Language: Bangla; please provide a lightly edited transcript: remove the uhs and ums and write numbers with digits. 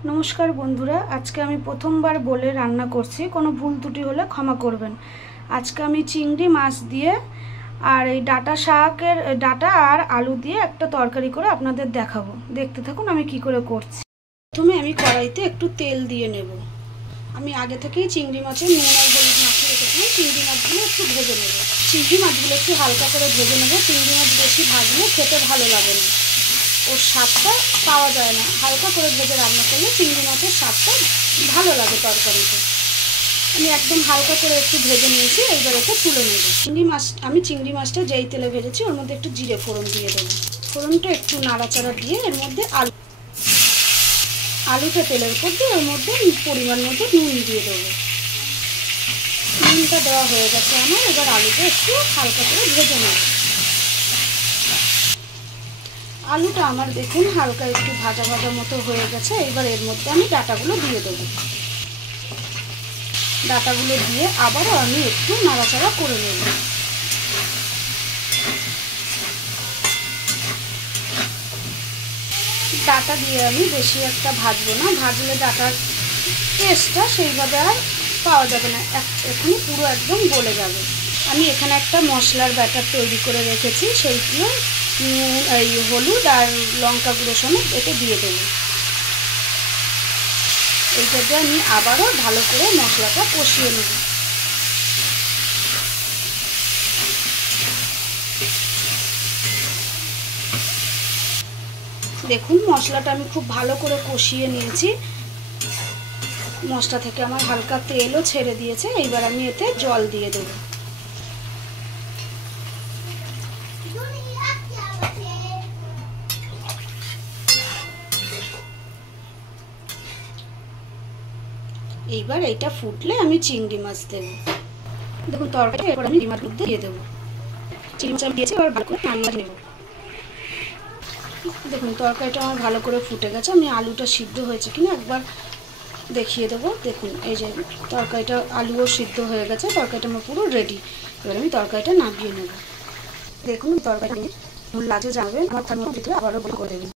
नमस्कार बंधुरा आज के प्रथमबार बोले रान्ना करছি कोनो भूल त्रुटि होले क्षमा करबेन। आज के आमी चिंगड़ी माछ दिए और ये डाटा शाकेर डाटा और आलू दिए एक तरकारी करे आपनादेर देखाबो। देखते थाकुन आमी कि करे करছি। प्रथमे आमी कड़ाईते एकटू तेल दिए नेब। आमी आगे थेकेई चिंगड़ी माछे नुन और हलुद माखिয়ে রেখেছিলাম। चिंगड़ी माछगुलो एकटू भेजे नेब। चिंगड़ी माछगुलो एकटू हालका करे भेजे नेब। चिंगड़ी माछ बेशी भाजले खेते भालो लागे ना, ওর স্বাদটা পাওয়া যায় না। হালকা করে ভেজে রান্না করলে চিংড়ি মাছের স্বাদটা ভালো লাগে তরকারিতে। আমি একদম হালকা করে একটু ভেজে নিয়েছি, এবার এটা তুলে নেব। চিংড়ি মাছটা যেই তেলে ভেজেছি ওর মধ্যে একটু জিরে ফোড়ন দিয়ে দেবো। ফোড়নটা একটু নাড়াচাড়া দিয়ে এর মধ্যে আলুটা তেলের উপর দিয়ে ওর মধ্যে পরিমাণ মতো নুন দিয়ে দেবো। নুনটা দেওয়া হয়ে গেছে আমার, এবার আলুটা একটু হালকা করে ভেজে নেব। आलूटा आमार देखुन हालका एकटू भाजा भाजा मतो हये गेछे। एबार एर मध्य आमी डाटागुलो दिए देब। डाटागुलो दिए आबारो आमी एकटू नाड़ाचाड़ा करे नेब। डाटा दिए आमी बेशी एकटा भाजबो ना, भाजले डाटार टेस्टटा सेइभाবে আর পাওয়া যাবে না, এখানে পুরো একদম গলে যাবে। আমি এখানে একটা মশলার ব্যাটার তৈরি করে রেখেছি, সেইগুলো হলুদ আর লঙ্কা গুঁড়ো সমেত এতে দিয়ে দেবো। এইটাতে আমি আবারও ভালো করে মশলাটা কষিয়ে নেব। দেখুন মশলাটা আমি খুব ভালো করে কষিয়ে নিয়েছি। মশলা থেকে আমার হালকা তেলও ছেড়ে দিয়েছে। এইবার আমি এতে জল দিয়ে দেবো। এইবার এটা ফুটলে আমি চিংড়ি মাছ দেব। দেখুন তরকারিটা এরপর আমি চিংড়ি মাছ দিয়ে দেব। চিংড়ি মাছ আমি দিয়েছি, এবার ভালো করে নাড়িয়ে নেব। দেখুন তরকারিটা আমার ভালো করে ফুটে গেছে। আমি আলুটা সিদ্ধ হয়েছে কিনা একবার দেখিয়ে দেবো। দেখুন এই যে তরকারিটা আলুও সিদ্ধ হয়ে গেছে, তরকারিটা আমার পুরো রেডি। এবার আমি তরকারিটা নামিয়ে নেব। দেখুন তরকারিটা নুন লাগে যাবে, আমার ভিতরে আবারও করে দেবেন।